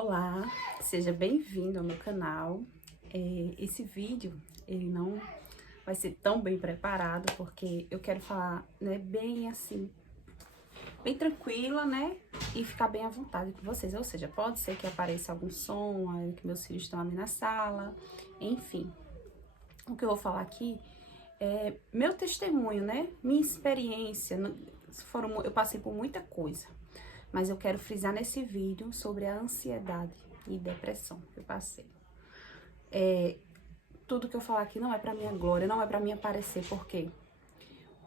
Olá, seja bem-vindo ao meu canal. Esse vídeo, ele não vai ser tão bem preparado, porque eu quero falar, né, bem assim, bem tranquila, né, e ficar bem à vontade com vocês. Ou seja, pode ser que apareça algum som, que meus filhos estão ali na sala, enfim. O que eu vou falar aqui é meu testemunho, né, minha experiência. Eu passei por muita coisa. Mas eu quero frisar nesse vídeo sobre a ansiedade e depressão que eu passei. Tudo que eu falar aqui não é para minha glória, não é para mim aparecer, porque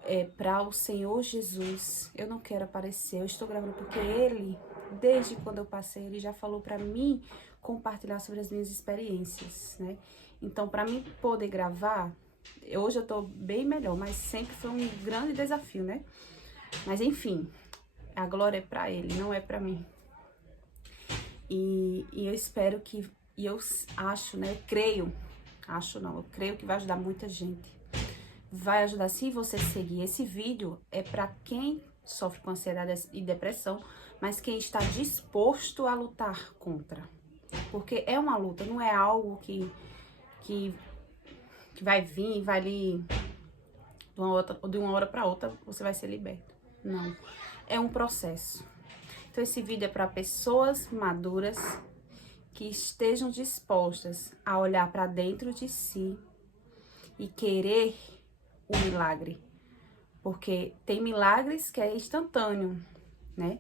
é para o Senhor Jesus. Eu não quero aparecer, eu estou gravando porque Ele, desde quando eu passei, Ele já falou para mim compartilhar sobre as minhas experiências, né? Então, para mim poder gravar, hoje eu tô bem melhor, mas sempre foi um grande desafio, né? Mas enfim, a glória é para Ele, não é para mim. E eu espero que, e eu acho, né, eu creio que vai ajudar muita gente. Vai ajudar se você seguir. Esse vídeo é para quem sofre com ansiedade e depressão, mas quem está disposto a lutar contra. Porque é uma luta, não é algo que vai vir e vai lhe, de uma hora para outra, você vai ser liberto. Não, é um processo. Então esse vídeo é para pessoas maduras que estejam dispostas a olhar para dentro de si e querer o milagre. Porque tem milagres que é instantâneo, né?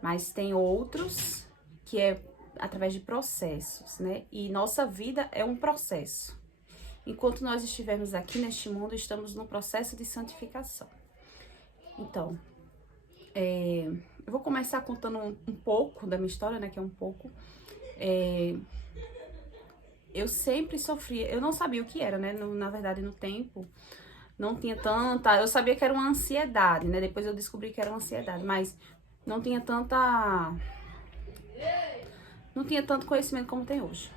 Mas tem outros que é através de processos, né? E nossa vida é um processo. Enquanto nós estivermos aqui neste mundo, estamos num processo de santificação. Então, eu vou começar contando um pouco da minha história, né? Que é um pouco. Eu sempre sofria, eu não sabia o que era, né? Na verdade, no tempo, não tinha tanta. Eu sabia que era uma ansiedade, né? Depois eu descobri que era uma ansiedade, mas não tinha tanta. Não tinha tanto conhecimento como tem hoje.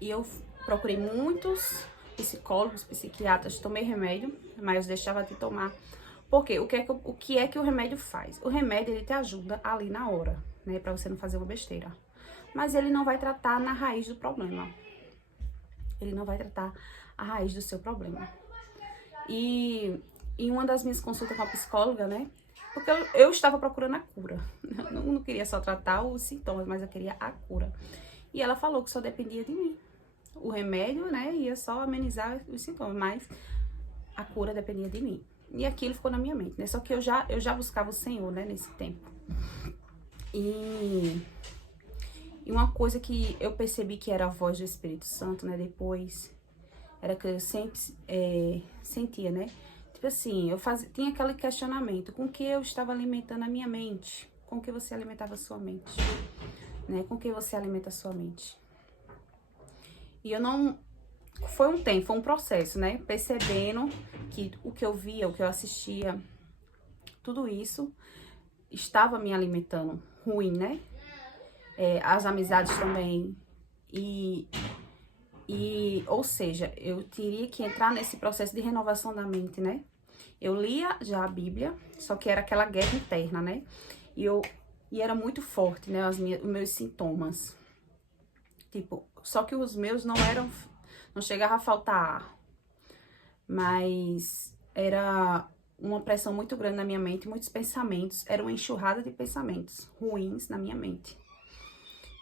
E eu procurei muitos psicólogos, psiquiatras, tomei remédio, mas deixava de tomar. Porque o que é que o remédio faz? O remédio, ele te ajuda ali na hora, né? Pra você não fazer uma besteira. Mas ele não vai tratar na raiz do problema. Ele não vai tratar a raiz do seu problema. E em uma das minhas consultas com a psicóloga, né? Porque eu estava procurando a cura. Eu não queria só tratar os sintomas, mas eu queria a cura. E ela falou que só dependia de mim. O remédio, né, ia só amenizar os sintomas, mas a cura dependia de mim. E aquilo ficou na minha mente, né? Só que eu já buscava o Senhor, né, nesse tempo. E uma coisa que eu percebi que era a voz do Espírito Santo, né, depois, era que eu sempre sentia, né? Tipo assim, tinha aquele questionamento, com que eu estava alimentando a minha mente? Com que você alimentava a sua mente? Né? Com que você alimenta a sua mente? E eu não... Foi um tempo, foi um processo, né? Percebendo que o que eu via, o que eu assistia, tudo isso estava me alimentando ruim, né? As amizades também. Ou seja, eu teria que entrar nesse processo de renovação da mente, né? Eu lia já a Bíblia, só que era aquela guerra interna, né? E era muito forte, né? Os meus sintomas. Tipo, só que os meus não chegava a faltar ar. Mas era uma pressão muito grande na minha mente, muitos pensamentos. Era uma enxurrada de pensamentos ruins na minha mente.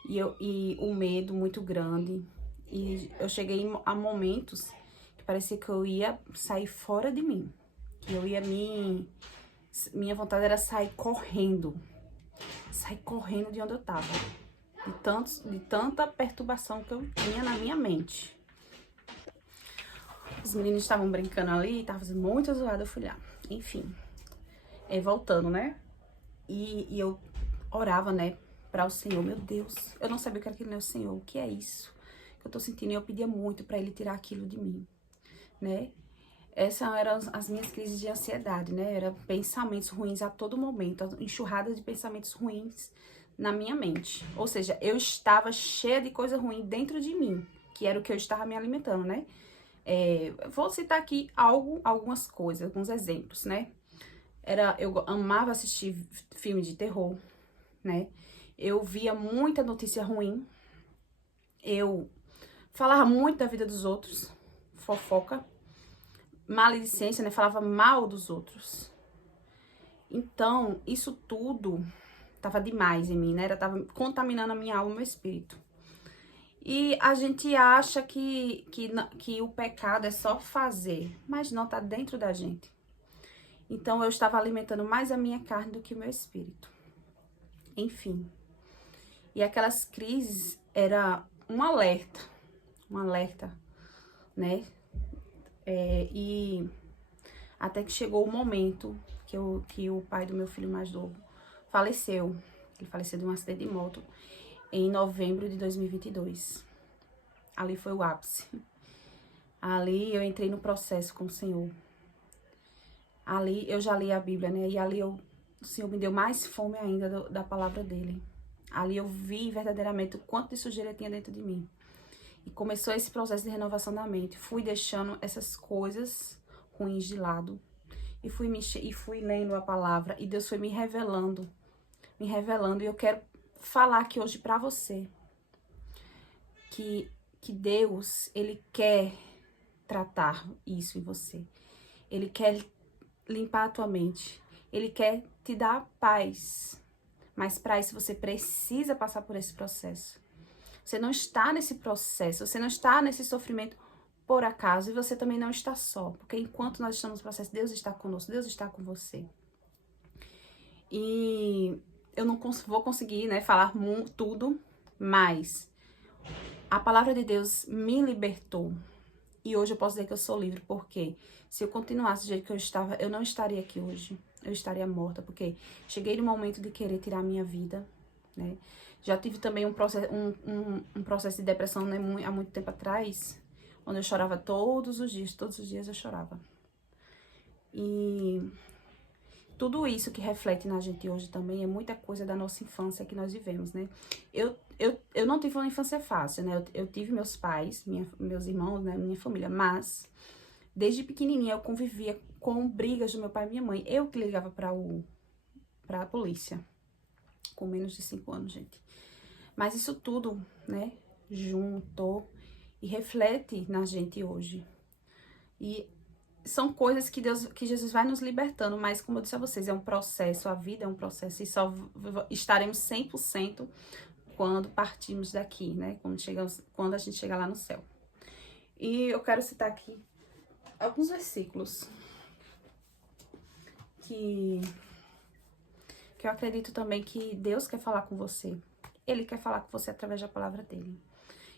E o medo muito grande. E eu cheguei a momentos que parecia que eu ia sair fora de mim. Que eu ia minha vontade era sair correndo. Sair correndo de onde eu tava. De tanta perturbação que eu tinha na minha mente. Os meninos estavam brincando ali, tava fazendo muita zoada, eu fui lá. Enfim, voltando, né? E eu orava, né, para o Senhor. Meu Deus, eu não sabia o que era aquilo, né? O Senhor, o que é isso que eu tô sentindo? E eu pedia muito para Ele tirar aquilo de mim, né? Essas eram as minhas crises de ansiedade, né? Eram pensamentos ruins a todo momento, enxurradas de pensamentos ruins na minha mente. Ou seja, eu estava cheia de coisa ruim dentro de mim, que era o que eu estava me alimentando, né? Vou citar aqui algumas coisas, alguns exemplos, né? Eu amava assistir filme de terror, né? Eu via muita notícia ruim. Eu falava muito da vida dos outros, fofoca, maledicência, né? Falava mal dos outros. Então, isso tudo tava demais em mim, né? Tava contaminando a minha alma e o meu espírito. E a gente acha que o pecado é só fazer, mas não, tá dentro da gente. Então, eu estava alimentando mais a minha carne do que o meu espírito. Enfim. E aquelas crises era um alerta, né? E até que chegou o momento que o pai do meu filho mais novo faleceu. Ele faleceu de um acidente de moto em novembro de 2022. Ali foi o ápice. Ali eu entrei no processo com o Senhor. Ali eu já li a Bíblia, né? E ali o Senhor me deu mais fome ainda da palavra dele. Ali eu vi verdadeiramente o quanto de sujeira tinha dentro de mim. E começou esse processo de renovação da mente. Fui deixando essas coisas ruins de lado. E fui lendo a palavra. E Deus foi me revelando. E eu quero falar aqui hoje pra você. Que Deus, Ele quer tratar isso em você. Ele quer limpar a tua mente. Ele quer te dar paz. Mas para isso você precisa passar por esse processo. Você não está nesse processo, você não está nesse sofrimento por acaso. E você também não está só. Porque enquanto nós estamos no processo, Deus está conosco, Deus está com você. E eu não vou conseguir, né, falar tudo, mas a palavra de Deus me libertou. E hoje eu posso dizer que eu sou livre, porque se eu continuasse do jeito que eu estava, eu não estaria aqui hoje. Eu estaria morta, porque cheguei no momento de querer tirar a minha vida, né? Já tive também um processo de depressão, né, há muito tempo atrás, onde eu chorava todos os dias eu chorava. E tudo isso que reflete na gente hoje também é muita coisa da nossa infância que nós vivemos, né? Eu não tive uma infância fácil, né? Eu tive meus pais, meus irmãos, né? Minha família, mas desde pequenininha eu convivia com brigas do meu pai e minha mãe. Eu que ligava pra polícia, com menos de 5 anos, gente. Mas isso tudo, né, juntou e reflete na gente hoje. E são coisas que Jesus vai nos libertando, mas como eu disse a vocês, é um processo, a vida é um processo, e só estaremos 100% quando partimos daqui, né, quando a gente chegar lá no céu. E eu quero citar aqui alguns versículos que eu acredito também que Deus quer falar com você. Ele quer falar com você através da palavra dele.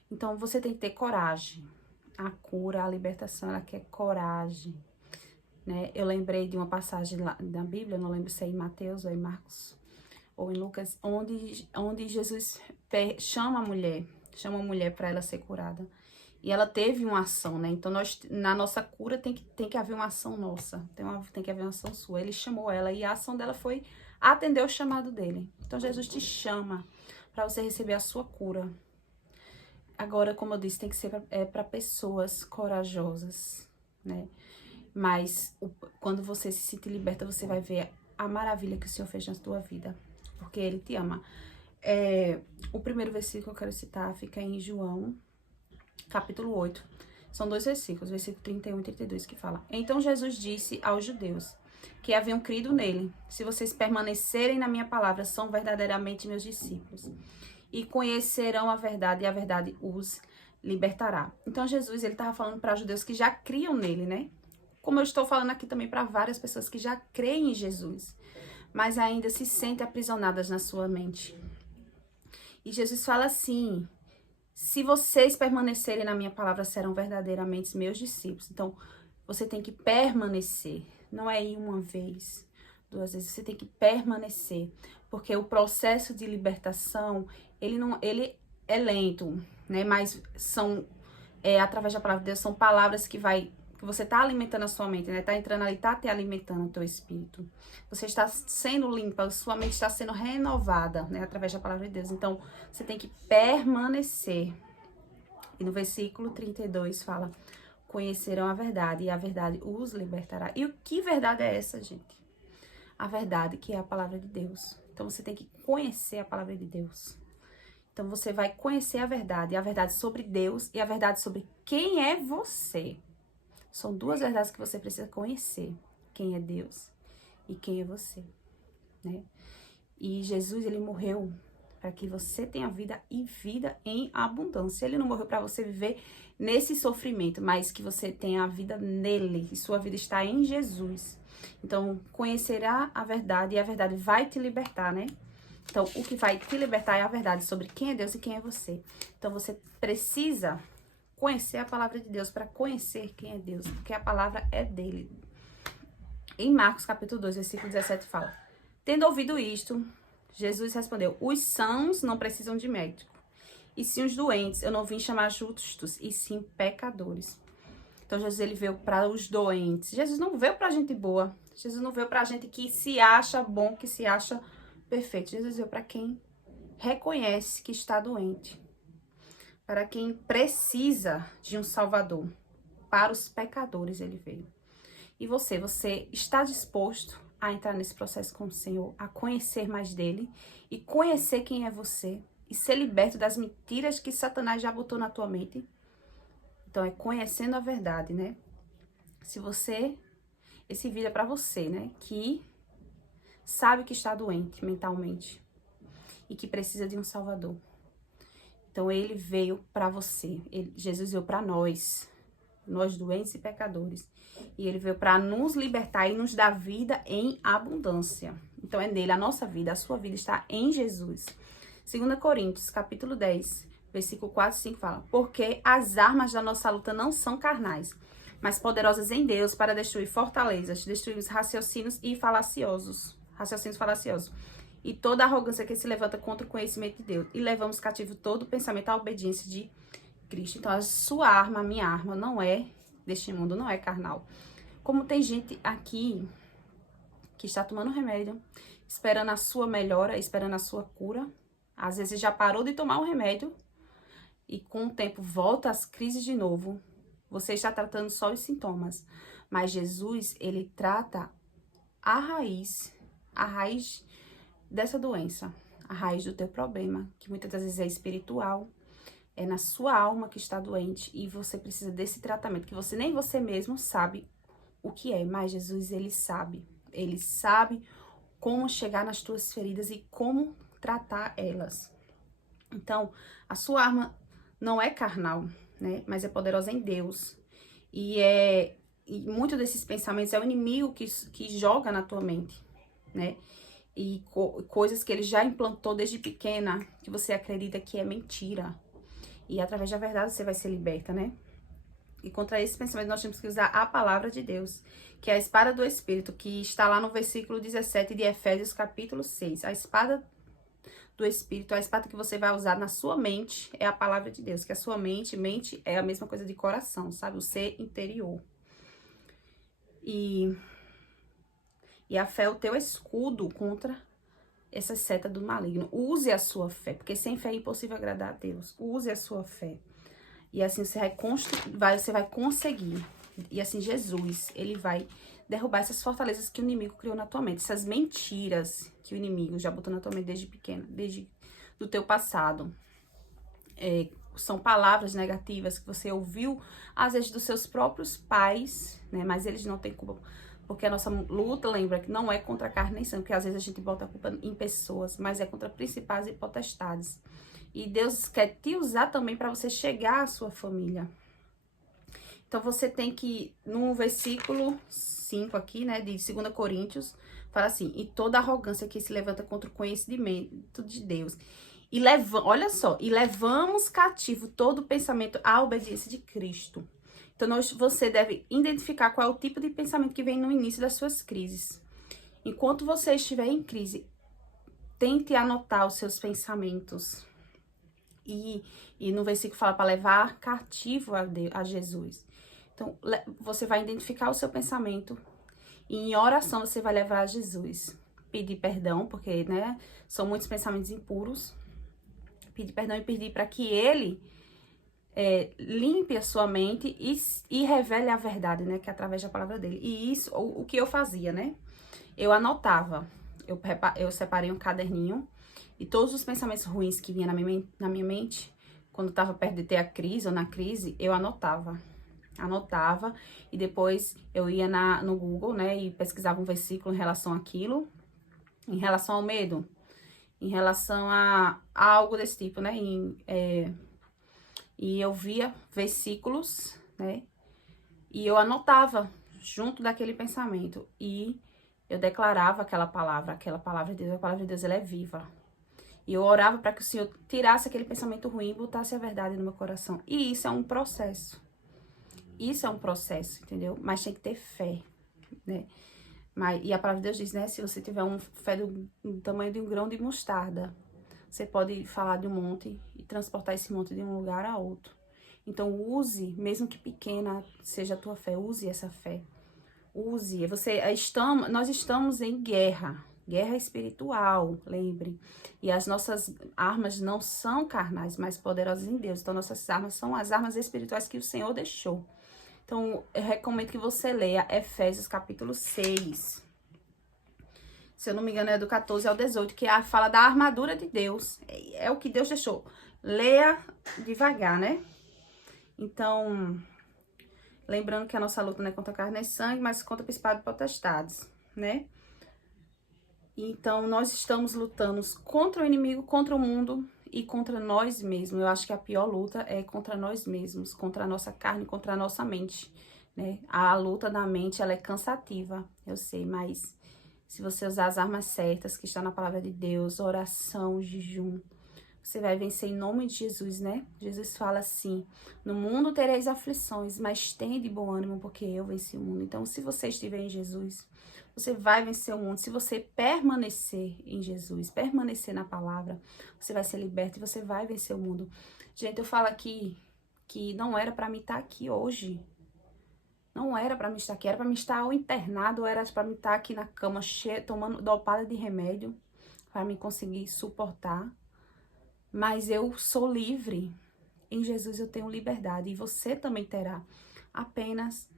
Então, você tem que ter coragem. A cura, a libertação, ela quer coragem, né? Eu lembrei de uma passagem lá da Bíblia, não lembro se é em Mateus ou em Marcos ou em Lucas, onde Jesus chama a mulher para ela ser curada. E ela teve uma ação, né? Então, na nossa cura tem que haver uma ação nossa, tem que haver uma ação sua. Ele chamou ela e a ação dela foi atender o chamado dele. Então, Jesus te chama para você receber a sua cura. Agora, como eu disse, tem que ser para pessoas corajosas, né? Mas quando você se sentir liberta, você vai ver a maravilha que o Senhor fez na sua vida. Porque Ele te ama. O primeiro versículo que eu quero citar fica em João, capítulo 8. São 2 versículos, versículo 31 e 32, que fala: Então Jesus disse aos judeus que haviam crido nele: Se vocês permanecerem na minha palavra, são verdadeiramente meus discípulos. E conhecerão a verdade, e a verdade os libertará. Então, Jesus, ele estava falando para judeus que já criam nele, né? Como eu estou falando aqui também para várias pessoas que já creem em Jesus, mas ainda se sentem aprisionadas na sua mente. E Jesus fala assim: se vocês permanecerem na minha palavra, serão verdadeiramente meus discípulos. Então, você tem que permanecer. Não é ir uma vez, 2 vezes. Você tem que permanecer. Porque o processo de libertação, ele é lento, né? Mas através da palavra de Deus, são palavras que você tá alimentando a sua mente, né? Tá entrando ali, tá te alimentando o teu espírito. Você está sendo limpa, sua mente está sendo renovada, né? Através da palavra de Deus. Então, você tem que permanecer. E no versículo 32 fala: conhecerão a verdade, e a verdade os libertará. E que verdade é essa, gente? A verdade que é a palavra de Deus. Então, você tem que conhecer a palavra de Deus. Então, você vai conhecer a verdade sobre Deus e a verdade sobre quem é você. São duas verdades que você precisa conhecer. Quem é Deus e quem é você, né? E Jesus, ele morreu para que você tenha vida e vida em abundância. Ele não morreu para você viver nesse sofrimento, mas que você tenha a vida nele, e sua vida está em Jesus. Então, conhecerá a verdade e a verdade vai te libertar, né? Então, o que vai te libertar é a verdade sobre quem é Deus e quem é você. Então, você precisa conhecer a palavra de Deus para conhecer quem é Deus, porque a palavra é dele. Em Marcos capítulo 2, versículo 17 fala: tendo ouvido isto, Jesus respondeu: os sãos não precisam de médico, e sim os doentes. Eu não vim chamar justos, e sim pecadores. Então, Jesus, ele veio para os doentes. Jesus não veio para gente boa. Jesus não veio para gente que se acha bom, que se acha perfeito. Jesus veio para quem reconhece que está doente, para quem precisa de um Salvador. Para os pecadores ele veio. E você está disposto a entrar nesse processo com o Senhor, a conhecer mais dele e conhecer quem é você e ser liberto das mentiras que Satanás já botou na tua mente? Então, é conhecendo a verdade, né? Esse vídeo é para você, né? Que sabe que está doente mentalmente e que precisa de um Salvador. Então, ele veio para você. Jesus veio para nós doentes e pecadores. E ele veio para nos libertar e nos dar vida em abundância. Então, é nele, a nossa vida, a sua vida está em Jesus. 2 Coríntios, capítulo 10, versículo 4 e 5 fala: porque as armas da nossa luta não são carnais, mas poderosas em Deus para destruir fortalezas, destruir os raciocínios falaciosos. E toda arrogância que se levanta contra o conhecimento de Deus. E levamos cativo todo o pensamento à obediência de Cristo. Então, a sua arma, a minha arma, não é deste mundo, não é carnal. Como tem gente aqui que está tomando remédio, esperando a sua melhora, esperando a sua cura. Às vezes já parou de tomar o remédio e com o tempo volta às crises de novo. Você está tratando só os sintomas. Mas Jesus, ele trata a raiz dessa doença, a raiz do teu problema, que muitas das vezes é espiritual. É na sua alma que está doente e você precisa desse tratamento, que nem você mesmo sabe o que é, mas Jesus, ele sabe. Ele sabe como chegar nas tuas feridas e como tratar elas. Então, a sua arma não é carnal, né? Mas é poderosa em Deus. E muito desses pensamentos é o inimigo que joga na tua mente, né? E coisas que ele já implantou desde pequena, que você acredita que é mentira. E através da verdade você vai ser liberta, né? E contra esse pensamento nós temos que usar a palavra de Deus, que é a espada do Espírito, que está lá no versículo 17 de Efésios capítulo 6. A espada do Espírito, a espada que você vai usar na sua mente é a palavra de Deus, que a sua mente é a mesma coisa de coração, sabe? O ser interior. E a fé é o teu escudo contra essa seta do maligno. Use a sua fé, porque sem fé é impossível agradar a Deus. Use a sua fé. E assim você vai conseguir. E assim Jesus, ele vai derrubar essas fortalezas que o inimigo criou na tua mente. Essas mentiras que o inimigo já botou na tua mente desde pequena, desde do teu passado. São palavras negativas que você ouviu, às vezes, dos seus próprios pais, né? Mas eles não têm culpa. Porque a nossa luta, lembra, que não é contra a carne nem sangue, porque às vezes a gente bota a culpa em pessoas, mas é contra principais e potestades. E Deus quer te usar também para você chegar à sua família. Então você tem que, no versículo 5 aqui, né, de 2 Coríntios, fala assim: e toda arrogância que se levanta contra o conhecimento de Deus. Olha só, e levamos cativo todo o pensamento à obediência de Cristo. Então, você deve identificar qual é o tipo de pensamento que vem no início das suas crises. Enquanto você estiver em crise, tente anotar os seus pensamentos. E no versículo fala para levar cativo a Jesus. Então, você vai identificar o seu pensamento e em oração você vai levar a Jesus. Pedir perdão, porque, né, são muitos pensamentos impuros. Pedir perdão e pedir para que Ele limpe a sua mente e revele a verdade, né? Que é através da palavra dele. E isso, o que eu fazia, né? Eu anotava. eu separei um caderninho e todos os pensamentos ruins que vinham na minha mente, quando tava perto de ter a crise ou na crise, eu anotava. Anotava e depois eu ia no Google, né, e pesquisava um versículo em relação àquilo, em relação ao medo, em relação a algo desse tipo, né, e eu via versículos, né, e eu anotava junto daquele pensamento e eu declarava aquela palavra de Deus, a palavra de Deus, ela é viva. E eu orava para que o Senhor tirasse aquele pensamento ruim e botasse a verdade no meu coração. E isso é um processo. Isso é um processo, entendeu? Mas tem que ter fé, né? E a palavra de Deus diz, né? Se você tiver fé do tamanho de um grão de mostarda, você pode falar de um monte e transportar esse monte de um lugar a outro. Então, use, mesmo que pequena seja a tua fé, use essa fé. Use. Nós estamos em guerra espiritual, lembre. E as nossas armas não são carnais, mas poderosas em Deus. Então, nossas armas são as armas espirituais que o Senhor deixou. Então, eu recomendo que você leia Efésios capítulo 6. Se eu não me engano, é do 14 ao 18, que fala da armadura de Deus. É o que Deus deixou. Leia devagar, né? Então, lembrando que a nossa luta não é contra carne e sangue, mas contra principados e potestades, né? Então, nós estamos lutando contra o inimigo, contra o mundo e contra nós mesmos. Eu acho que a pior luta é contra nós mesmos, contra a nossa carne, contra a nossa mente, né? A luta da mente, ela é cansativa, eu sei, mas se você usar as armas certas, que está na palavra de Deus, oração, jejum, você vai vencer em nome de Jesus, né? Jesus fala assim, no mundo tereis aflições, mas tende bom ânimo, porque eu venci o mundo. Então, se você estiver em Jesus, você vai vencer o mundo. Se você permanecer em Jesus, permanecer na palavra, você vai ser liberto e você vai vencer o mundo. Gente, eu falo aqui que não era pra mim estar aqui hoje. Não era pra mim estar aqui, era pra mim estar ao internado, era pra mim estar aqui na cama, tomando dopada de remédio, para mim conseguir suportar. Mas eu sou livre. Em Jesus eu tenho liberdade. E você também terá. Apenas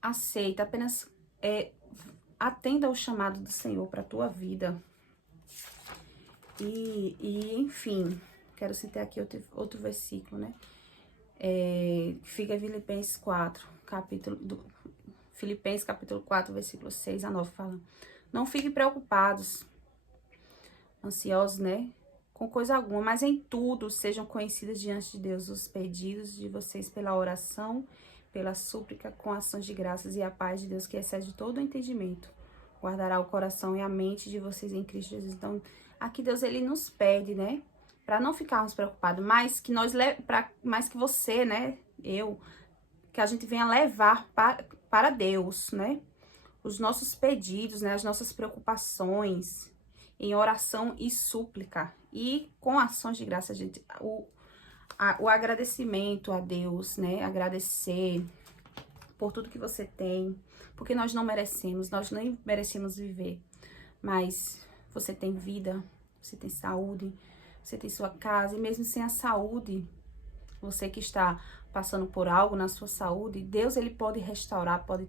aceita, apenas atenda ao chamado do Senhor para a tua vida. Enfim, quero citar aqui outro versículo, né? Fica em Filipenses 4, Filipenses capítulo 4, versículo 6 a 9, fala: não fiquem preocupados, ansiosos, né? Com coisa alguma, mas em tudo sejam conhecidas diante de Deus os pedidos de vocês pela oração, pela súplica, com ações de graças, e a paz de Deus, que excede todo o entendimento, guardará o coração e a mente de vocês em Cristo Jesus. Então, aqui Deus, ele nos pede, né, para não ficarmos preocupados, mas que mais que você, né, que a gente venha levar para Deus, né, os nossos pedidos, né, as nossas preocupações, em oração e súplica, e com ações de graça, gente, o agradecimento a Deus, né, agradecer por tudo que você tem, porque nós não merecemos, nós nem merecemos viver, mas você tem vida, você tem saúde, você tem sua casa, e mesmo sem a saúde, você que está passando por algo na sua saúde, Deus, ele pode restaurar, pode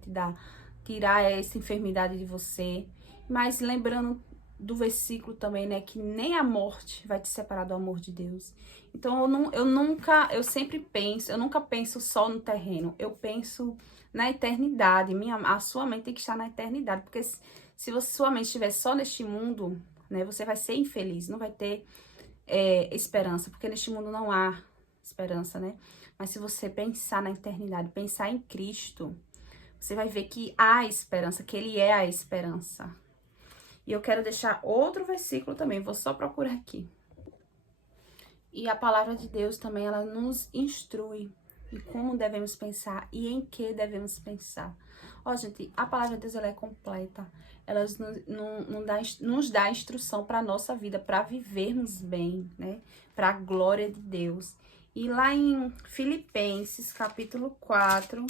tirar essa enfermidade de você, mas lembrando do versículo também, né, que nem a morte vai te separar do amor de Deus. Então, eu sempre penso, eu nunca penso só no terreno, eu penso na eternidade. A sua mente tem que estar na eternidade, porque se sua mente estiver só neste mundo, né, você vai ser infeliz, não vai ter esperança, porque neste mundo não há esperança, né? Mas se você pensar na eternidade, pensar em Cristo, você vai ver que há esperança, que Ele é a esperança. E eu quero deixar outro versículo também, vou só procurar aqui. E a palavra de Deus também, ela nos instrui em como devemos pensar e em que devemos pensar. Ó, gente, a palavra de Deus, ela é completa. Ela nos dá instrução para a nossa vida, para vivermos bem, né? Para a glória de Deus. E lá em Filipenses, capítulo 4,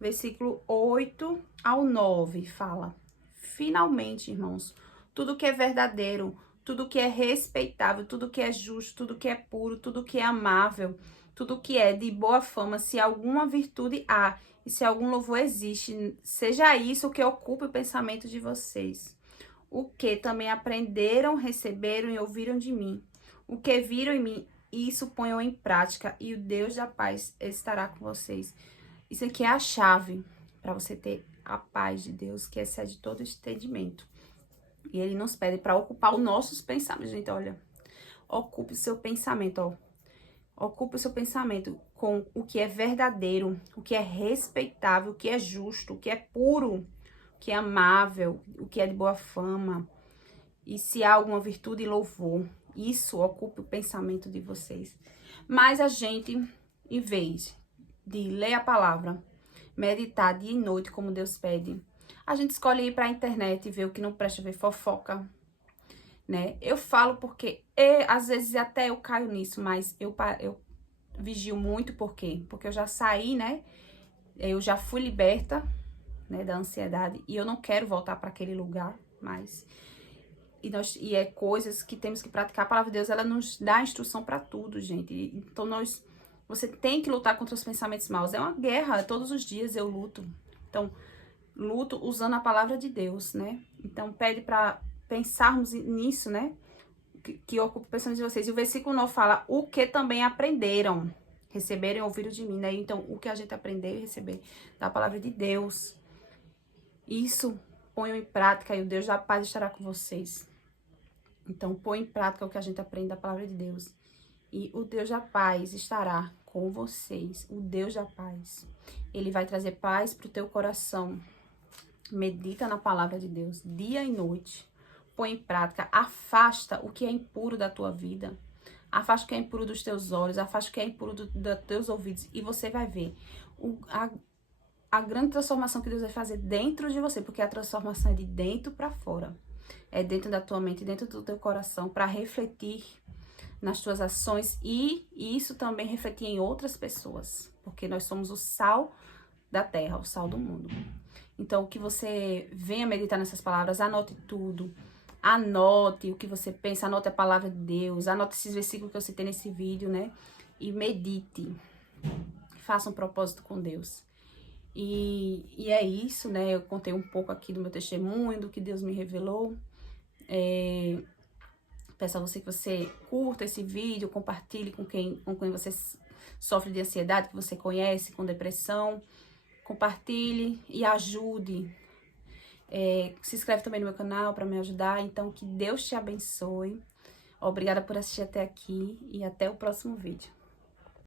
versículo 8 ao 9, fala: finalmente, irmãos, tudo que é verdadeiro, tudo que é respeitável, tudo que é justo, tudo que é puro, tudo que é amável, tudo que é de boa fama, se alguma virtude há e se algum louvor existe, seja isso o que ocupe o pensamento de vocês. o que também aprenderam, receberam e ouviram de mim. O que viram em mim, isso ponham em prática, e o Deus da paz estará com vocês. Isso aqui é a chave para você ter a paz de Deus, que excede todo entendimento. E ele nos pede para ocupar os nossos pensamentos. Gente, olha, ocupe o seu pensamento, ó. Ocupe o seu pensamento com o que é verdadeiro, o que é respeitável, o que é justo, o que é puro, o que é amável, o que é de boa fama. E se há alguma virtude e louvor, isso ocupe o pensamento de vocês. Mas a gente, em vez de ler a palavra, meditar dia e noite como Deus pede, a gente escolhe ir para a internet e ver o que não presta, ver fofoca, né? Eu falo porque às vezes até eu caio nisso, mas eu vigio muito, por quê? Porque eu já saí, né? Eu já fui liberta, né, da ansiedade, e eu não quero voltar para aquele lugar mais. E é coisas que temos que praticar. A palavra de Deus, ela nos dá instrução para tudo, gente. Então você tem que lutar contra os pensamentos maus. É uma guerra, todos os dias eu luto. Então, luto usando a palavra de Deus, né? Então, pede para pensarmos nisso, né? Que ocupa o pensamento de vocês. E o versículo 9 fala, o que também aprenderam, receberam e ouviram de mim, né? Então, o que a gente aprendeu e receber da palavra de Deus, isso ponham em prática e o Deus da paz estará com vocês. Então, põe em prática o que a gente aprende da palavra de Deus. E o Deus da paz estará com vocês. O Deus da paz. Ele vai trazer paz para o teu coração. Medita na palavra de Deus dia e noite. Põe em prática. Afasta o que é impuro da tua vida. Afasta o que é impuro dos teus olhos. Afasta o que é impuro dos teus ouvidos. E você vai ver a grande transformação que Deus vai fazer dentro de você. Porque a transformação é de dentro para fora. É dentro da tua mente, dentro do teu coração, para refletir nas tuas ações e isso também refletir em outras pessoas, porque nós somos o sal da terra, o sal do mundo. Então, que você venha meditar nessas palavras, anote tudo, anote o que você pensa, anote a palavra de Deus, anote esses versículos que eu citei nesse vídeo, né? E medite, faça um propósito com Deus. E é isso, né? Eu contei um pouco aqui do meu testemunho, do que Deus me revelou. Peço a você que você curta esse vídeo, compartilhe com quem você sofre de ansiedade, que você conhece, com depressão. Compartilhe e ajude. Se inscreve também no meu canal para me ajudar. Então, que Deus te abençoe. Obrigada por assistir até aqui e até o próximo vídeo.